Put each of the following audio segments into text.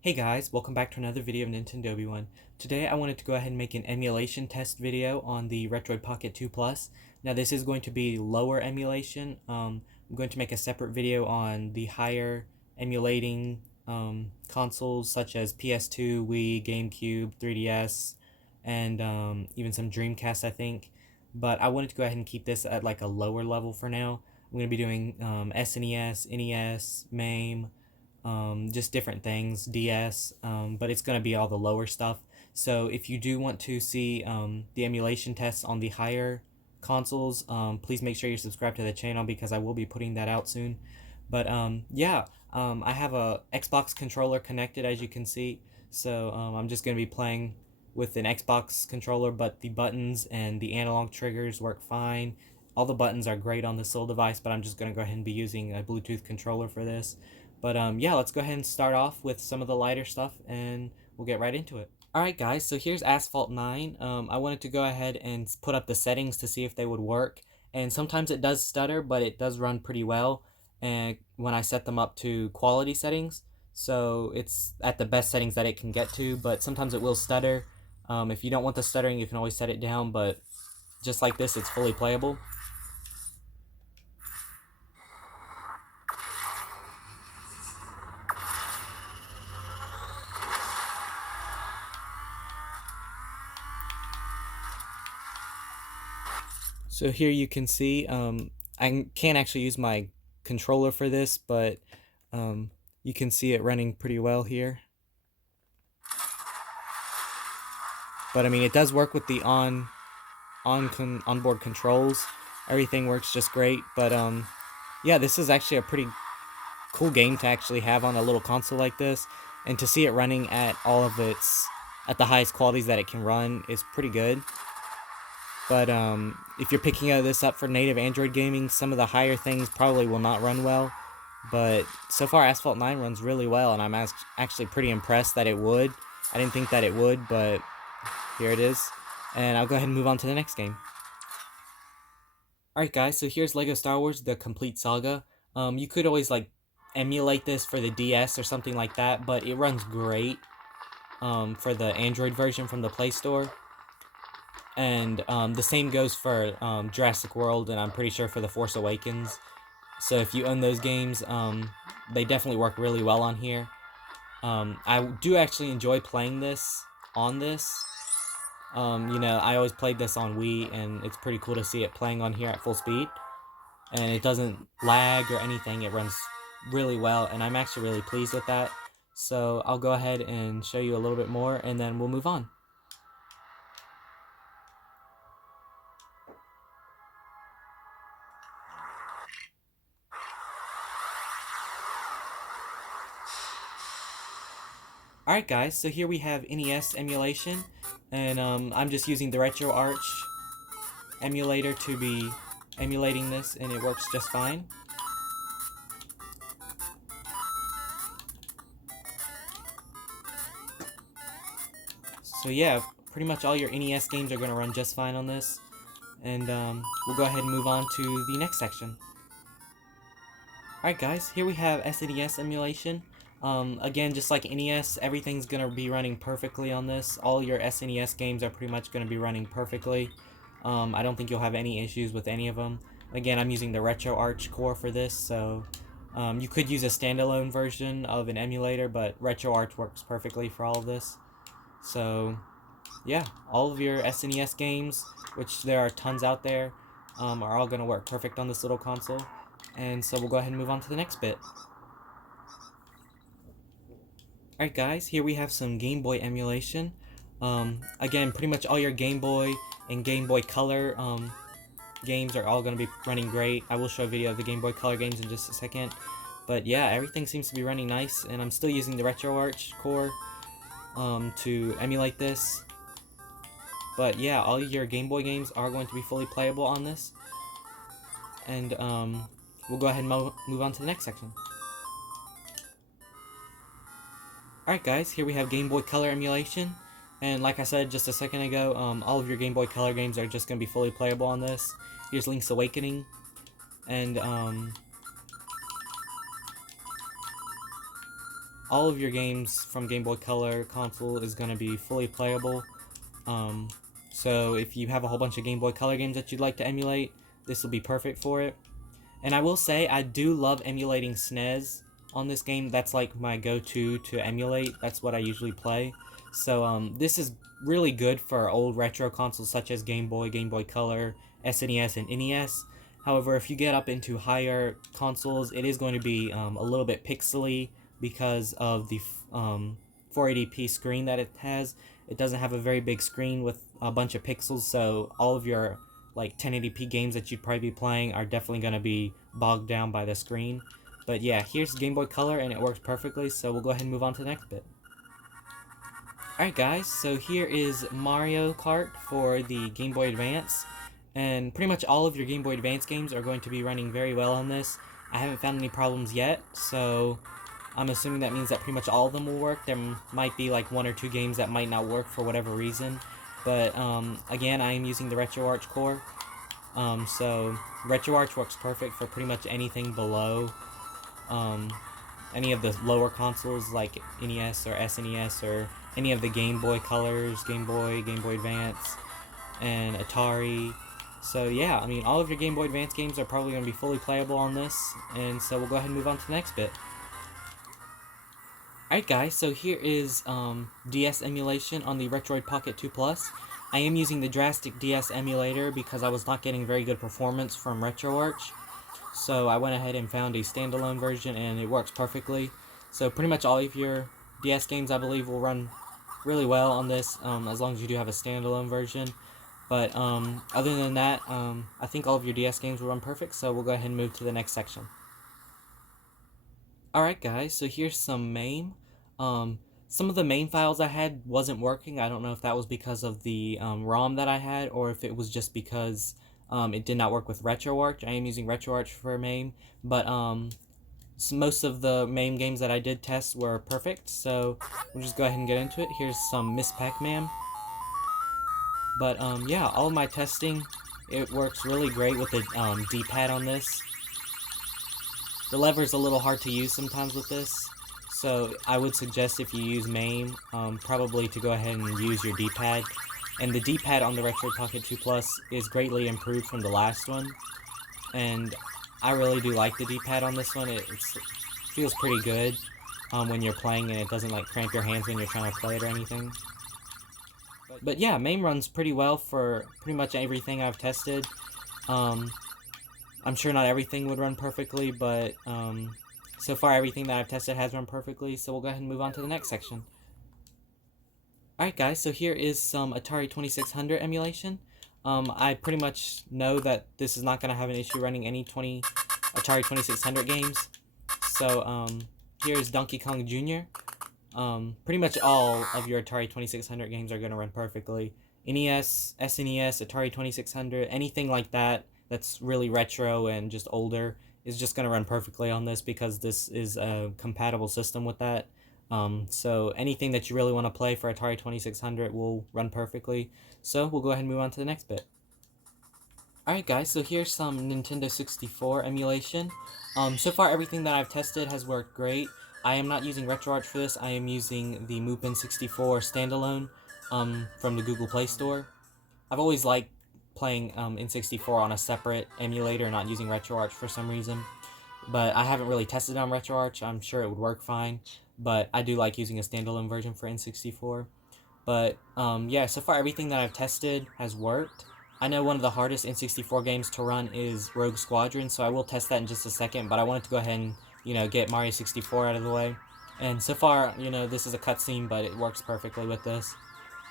Hey guys, welcome back to another video of Nintendo Obi-Wan. Today I wanted to go ahead and make an emulation test video on the Retroid Pocket 2 Plus. Now this is going to be lower emulation. I'm going to make a separate video on the higher emulating consoles such as PS2, Wii, GameCube, 3DS, and even some Dreamcast I think. But I wanted to go ahead and keep this at like a lower level for now. I'm going to be doing SNES, NES, MAME, just different things, DS, but it's going to be all the lower stuff. So if you do want to see the emulation tests on the higher consoles, please make sure you're subscribed to the channel because I will be putting that out soon. But I have a Xbox controller connected, as you can see, so I'm just going to be playing with an Xbox controller, but the buttons and the analog triggers work fine. All the buttons are great on this little device, but I'm just going to go ahead and be using a Bluetooth controller for this. But yeah, let's go ahead and start off with some of the lighter stuff and we'll get right into it. Alright guys, so here's Asphalt 9. I wanted to go ahead and put up the settings to see if they would work. And sometimes it does stutter, but it does run pretty well and when I set them up to quality settings. So it's at the best settings that it can get to, but sometimes it will stutter. If you don't want the stuttering, you can always set it down, but just like this, it's fully playable. So here you can see, I can't actually use my controller for this, but you can see it running pretty well here. But I mean, it does work with the onboard controls. Everything works just great. But yeah, this is actually a pretty cool game to actually have on a little console like this, and to see it running at at the highest qualities that it can run is pretty good. But if you're picking this up for native Android gaming, some of the higher things probably will not run well. But so far, Asphalt 9 runs really well, and I'm actually pretty impressed that it would. I didn't think that it would, but here it is. And I'll go ahead and move on to the next game. Alright guys, so here's LEGO Star Wars The Complete Saga. You could always like emulate this for the DS or something like that, but it runs great for the Android version from the Play Store. And the same goes for Jurassic World, and I'm pretty sure for The Force Awakens. So if you own those games, they definitely work really well on here. I do actually enjoy playing this on this. You know, I always played this on Wii, and it's pretty cool to see it playing on here at full speed. And it doesn't lag or anything, it runs really well, and I'm actually really pleased with that. So I'll go ahead and show you a little bit more, and then we'll move on. Alright guys, so here we have NES Emulation, and I'm just using the RetroArch emulator to be emulating this, and it works just fine. So yeah, pretty much all your NES games are going to run just fine on this, and we'll go ahead and move on to the next section. Alright guys, here we have SNES Emulation. Again, just like NES, everything's going to be running perfectly on this. All your SNES games are pretty much going to be running perfectly. I don't think you'll have any issues with any of them. Again, I'm using the RetroArch core for this, so you could use a standalone version of an emulator, but RetroArch works perfectly for all of this. So, yeah, all of your SNES games, which there are tons out there, are all going to work perfect on this little console. And so we'll go ahead and move on to the next bit. Alright guys, here we have some Game Boy Emulation. Again, pretty much all your Game Boy and Game Boy Color games are all going to be running great. I will show a video of the Game Boy Color games in just a second. But yeah, everything seems to be running nice, and I'm still using the RetroArch core to emulate this. But yeah, all your Game Boy games are going to be fully playable on this. And we'll go ahead and move on to the next section. Alright guys, here we have Game Boy Color Emulation. And like I said just a second ago, all of your Game Boy Color games are just going to be fully playable on this. Here's Link's Awakening, and all of your games from Game Boy Color console is going to be fully playable. Um, so if you have a whole bunch of Game Boy Color games that you'd like to emulate, this will be perfect for it. And I will say, I do love emulating SNES on this game. That's like my go-to to emulate. That's what I usually play. So this is really good for old retro consoles such as Game Boy, Game Boy Color, SNES, and NES. However, if you get up into higher consoles, it is going to be a little bit pixely because of the 480p screen that it has. It doesn't have a very big screen with a bunch of pixels, so all of your like 1080p games that you'd probably be playing are definitely going to be bogged down by the screen. But yeah, here's Game Boy Color and it works perfectly, so we'll go ahead and move on to the next bit. Alright guys, so here is Mario Kart for the Game Boy Advance, and pretty much all of your Game Boy Advance games are going to be running very well on this. I haven't found any problems yet, so I'm assuming that means that pretty much all of them will work. There might be like one or two games that might not work for whatever reason. But again, I am using the RetroArch core. So RetroArch works perfect for pretty much anything below any of the lower consoles like NES or SNES or any of the Game Boy Colors, Game Boy Advance, and Atari. So yeah, I mean, all of your Game Boy Advance games are probably going to be fully playable on this. And so we'll go ahead and move on to the next bit. Alright guys, so here is DS Emulation on the Retroid Pocket 2 Plus. I am using the Drastic DS emulator because I was not getting very good performance from RetroArch. So I went ahead and found a standalone version and it works perfectly. So pretty much all of your DS games I believe will run really well on this as long as you do have a standalone version. But other than that, I think all of your DS games will run perfect, so we'll go ahead and move to the next section. Alright guys, so here's some MAME. Some of the MAME files I had wasn't working. I don't know if that was because of the ROM that I had or if it was just because it did not work with RetroArch. I am using RetroArch for MAME, but so most of the MAME games that I did test were perfect, so we'll just go ahead and get into it. Here's some Miss Pac-Man. But yeah, all of my testing, it works really great with the D-pad on this. The lever is a little hard to use sometimes with this, so I would suggest if you use MAME, probably to go ahead and use your D-pad. And the D-pad on the Retroid Pocket 2 Plus is greatly improved from the last one, and I really do like the D-pad on this one. It feels pretty good when you're playing, and it doesn't like cramp your hands when you're trying to play it or anything. But yeah, MAME runs pretty well for pretty much everything I've tested. I'm sure not everything would run perfectly, but so far everything that I've tested has run perfectly, so we'll go ahead and move on to the next section. Alright guys, so here is some Atari 2600 emulation. I pretty much know that this is not going to have an issue running any Atari 2600 games. So here's Donkey Kong Jr. Pretty much all of your Atari 2600 games are going to run perfectly. NES, SNES, Atari 2600, anything like that that's really retro and just older is just going to run perfectly on this because this is a compatible system with that. So anything that you really want to play for Atari 2600 will run perfectly. So we'll go ahead and move on to the next bit. Alright guys, so here's some Nintendo 64 emulation. So far everything that I've tested has worked great. I am not using RetroArch for this, I am using the Mupen 64 standalone from the Google Play Store. I've always liked playing N64 on a separate emulator, not using RetroArch for some reason. But I haven't really tested it on RetroArch. I'm sure it would work fine. But I do like using a standalone version for N64. But yeah, so far everything that I've tested has worked. I know one of the hardest N64 games to run is Rogue Squadron, so I will test that in just a second. But I wanted to go ahead and, get Mario 64 out of the way. And so far, this is a cutscene, but it works perfectly with this.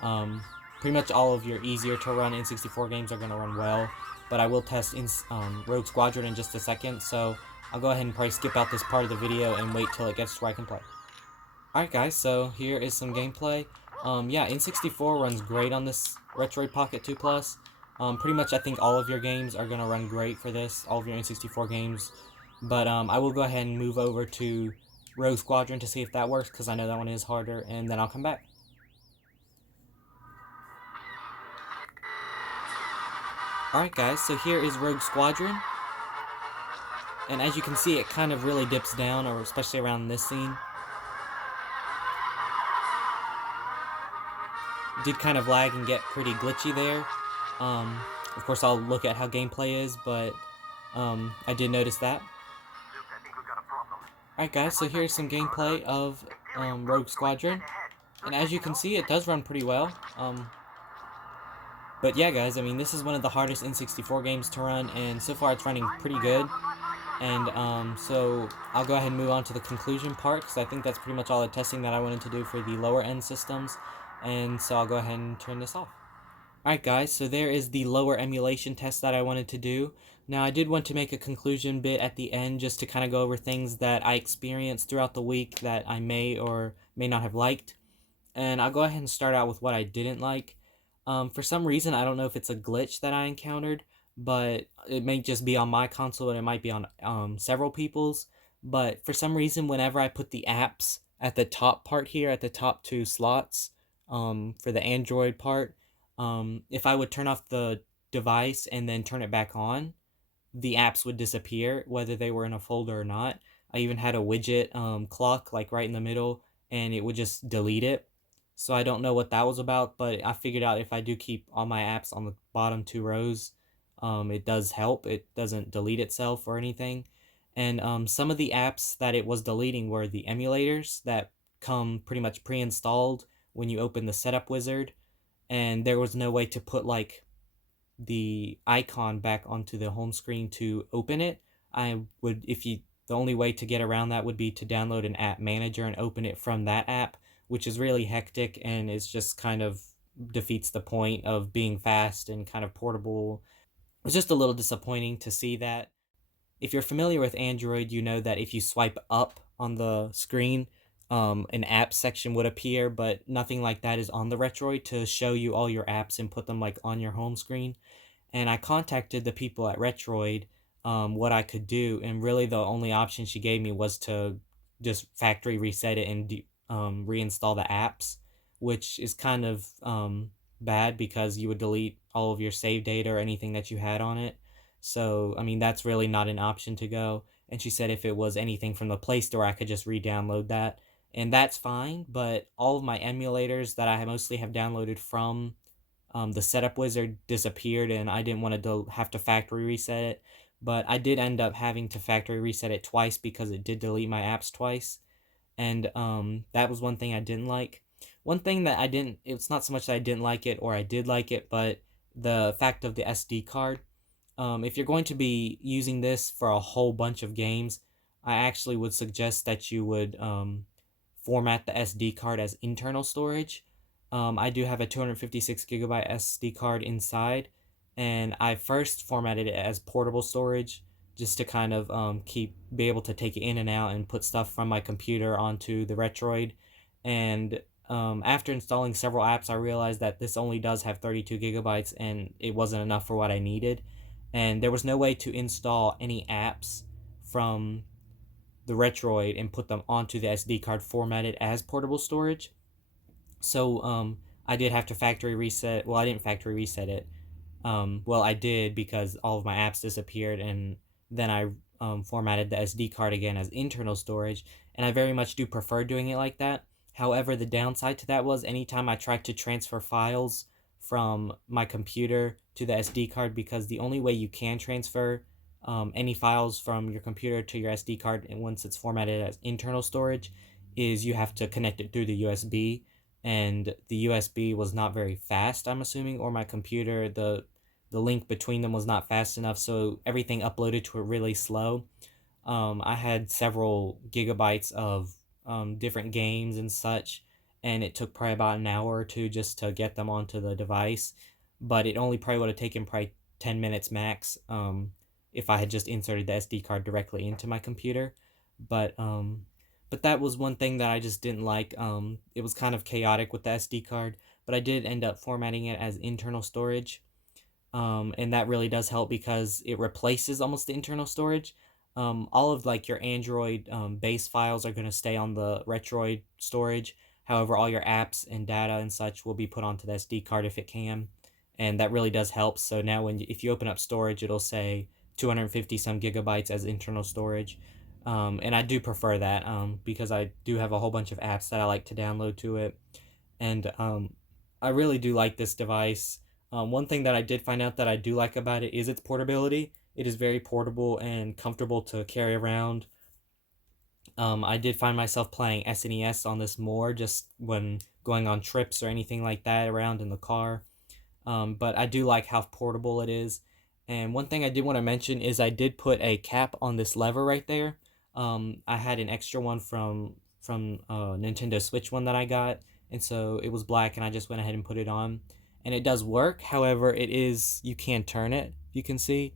Pretty much all of your easier to run N64 games are going to run well, but I will test Rogue Squadron in just a second, so I'll go ahead and probably skip out this part of the video and wait till it gets to where I can play. Alright guys, so here is some gameplay. Yeah, N64 runs great on this Retroid Pocket 2 Plus. Pretty much I think all of your games are going to run great for this, all of your N64 games. But I will go ahead and move over to Rogue Squadron to see if that works, because I know that one is harder, and then I'll come back. Alright guys, so here is Rogue Squadron, and as you can see it kind of really dips down, or especially around this scene. It did kind of lag and get pretty glitchy there. Of course I'll look at how gameplay is, but I did notice that. Alright guys, so here's some gameplay of Rogue Squadron, and as you can see it does run pretty well. But yeah guys, I mean this is one of the hardest N64 games to run, and so far it's running pretty good. And so I'll go ahead and move on to the conclusion part, because I think that's pretty much all the testing that I wanted to do for the lower end systems. And so I'll go ahead and turn this off. Alright guys, so there is the lower emulation test that I wanted to do. Now I did want to make a conclusion bit at the end just to kind of go over things that I experienced throughout the week that I may or may not have liked. And I'll go ahead and start out with what I didn't like. For some reason, I don't know if it's a glitch that I encountered, but it may just be on my console and it might be on several people's. But for some reason, whenever I put the apps at the top part here, at the top two slots for the Android part, if I would turn off the device and then turn it back on, the apps would disappear, whether they were in a folder or not. I even had a widget clock like right in the middle, and it would just delete it. So I don't know what that was about, but I figured out if I do keep all my apps on the bottom two rows, it does help. It doesn't delete itself or anything. And some of the apps that it was deleting were the emulators that come pretty much pre-installed when you open the setup wizard, and there was no way to put like the icon back onto the home screen to open it. I would, if you, the only way to get around that would be to download an app manager and open it from that app, which is really hectic and it's just kind of defeats the point of being fast and kind of portable. It's just a little disappointing to see that. If you're familiar with Android, you know that if you swipe up on the screen, an app section would appear, but nothing like that is on the Retroid to show you all your apps and put them like on your home screen. And I contacted the people at Retroid, what I could do, and really the only option she gave me was to just factory reset it and reinstall the apps, which is kind of bad because you would delete all of your save data or anything that you had on it. So, I mean, that's really not an option to go. And she said if it was anything from the Play Store, I could just re-download that. And that's fine, but all of my emulators that I mostly have downloaded from the setup wizard disappeared, and I didn't want to have to factory reset it. But I did end up having to factory reset it twice because it did delete my apps twice, and that was one thing I didn't like. One thing that I didn't, it's not so much that I didn't like it or I did like it, but the fact of the SD card. If you're going to be using this for a whole bunch of games, I actually would suggest that you would format the SD card as internal storage. I do have a 256 gigabyte SD card inside, and I first formatted it as portable storage just to kind of be able to take it in and out and put stuff from my computer onto the Retroid. And after installing several apps, I realized that this only does have 32 gigabytes, and it wasn't enough for what I needed. And there was no way to install any apps from the Retroid and put them onto the SD card formatted as portable storage. So I did have to factory reset. Well, I didn't factory reset it. Well, I did because all of my apps disappeared, and then I formatted the SD card again as internal storage, and I very much do prefer doing it like that. However, the downside to that was anytime I tried to transfer files from my computer to the SD card, because the only way you can transfer any files from your computer to your SD card, and once it's formatted as internal storage, is you have to connect it through the USB, and the USB was not very fast, I'm assuming, or my computer, the link between them was not fast enough, so everything uploaded to it really slow. I had several gigabytes of different games and such, and it took probably about an hour or two just to get them onto the device, but it only probably would have taken probably 10 minutes max if I had just inserted the SD card directly into my computer. But but that was one thing that I just didn't like. It was kind of chaotic with the SD card, but I did end up formatting it as internal storage. And that really does help because it replaces almost the internal storage. All of like your Android base files are going to stay on the Retroid storage. However, all your apps and data and such will be put onto the SD card if it can. and that really does help. So now if you open up storage, it'll say 250 some gigabytes as internal storage. And I do prefer that because I do have a whole bunch of apps that I like to download to it. And I really do like this device. One thing that I did find out that I do like about it is its portability. It is very portable and comfortable to carry around. I did find myself playing SNES on this more just when going on trips or anything like that around in the car. But I do like how portable it is. And one thing I did want to mention is I did put a cap on this lever right there. I had an extra one from Nintendo Switch one that I got, and so it was black, and I just went ahead and put it on, and it does work. However, you can turn it. You can see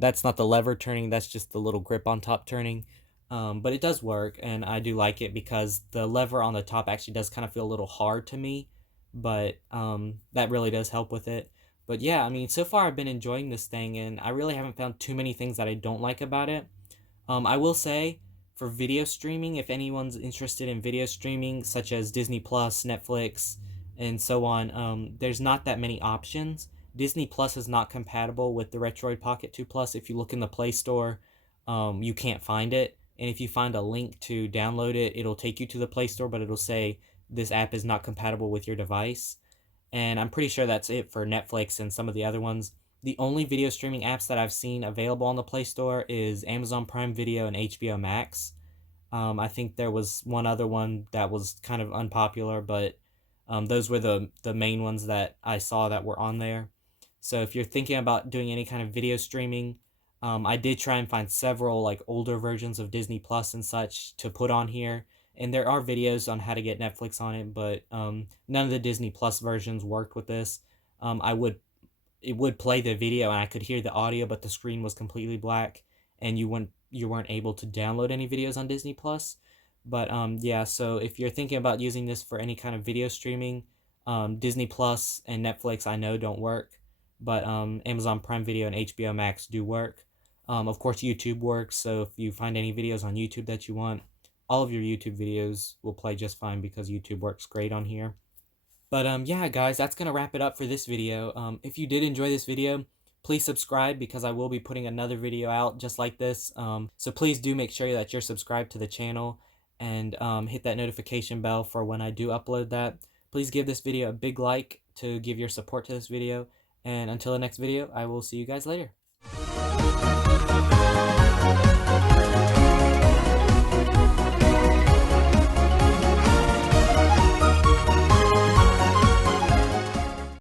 that's not the lever turning, that's just the little grip on top turning. But it does work, and I do like it because the lever on the top actually does kind of feel a little hard to me, but that really does help with it. But yeah, I mean, so far I've been enjoying this thing, and I really haven't found too many things that I don't like about it. I will say, for video streaming, if anyone's interested in video streaming, such as Disney Plus, Netflix, and so on, there's not that many options. Disney Plus is not compatible with the Retroid Pocket 2 Plus. If you look in the Play Store, you can't find it. And if you find a link to download it, it'll take you to the Play Store, but it'll say this app is not compatible with your device. And I'm pretty sure that's it for Netflix and some of the other ones. The only video streaming apps that I've seen available on the Play Store is Amazon Prime Video and HBO Max. I think there was one other one that was kind of unpopular, but those were the main ones that I saw that were on there. So if you're thinking about doing any kind of video streaming, I did try and find several like older versions of Disney Plus and such to put on here, and there are videos on how to get Netflix on it, but none of the Disney Plus versions worked with this. I would It would play the video and I could hear the audio, but the screen was completely black, and you weren't able to download any videos on Disney Plus. But yeah, so if you're thinking about using this for any kind of video streaming, Disney Plus and Netflix I know don't work, but Amazon Prime Video and HBO Max do work. Of course, YouTube works, so if you find any videos on YouTube that you want, all of your YouTube videos will play just fine because YouTube works great on here. But yeah, guys, that's going to wrap it up for this video. If you did enjoy this video, please subscribe because I will be putting another video out just like this. So please do make sure that you're subscribed to the channel, and hit that notification bell for when I do upload that. Please give this video a big like to give your support to this video. And until the next video, I will see you guys later.